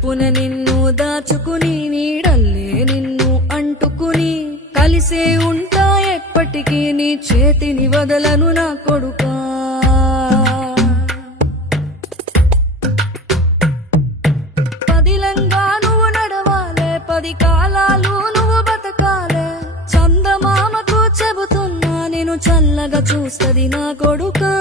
కడుపున నిన్ను దాచుకుని నీడల్లే నిన్ను అంటుకుని కలిసే ఉంటా ఎప్పటికీ నీ చేతిని వదలను నా కొడుకా పదిలంగా నువ్వు నడవాలే 10 కాలాలు నువ్వు బతకాలే చందమామకు చెబుతున్నా నేను చల్లగా చూస్తది నా కొడుకా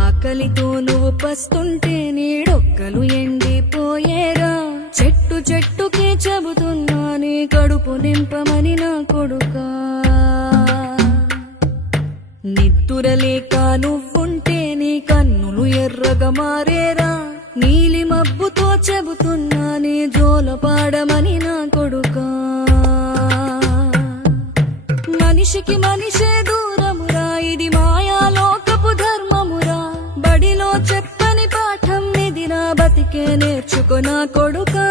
ఆకలితో నువ్వు పస్తుంటే నీడొక్కలు ఎండిపోయేరా చెట్టు చెట్టుకే చెబుతున్నా నీ కడుపు నింపమని నా కొడుకా నిద్దురలేక నువ్వుంటే నీ కన్నులు ఎర్రగా మారేరా నీలి మబ్బుతో చెబుతున్నా నీ జోల పాడమని నా కొడుకా మనిషికి మనిషే దూరమురా ఇది మాయాలోకపు ధర్మమురా బడిలో చెప్పని పాఠం నిదిరా బతికే నేర్చుకో నా కొడుకా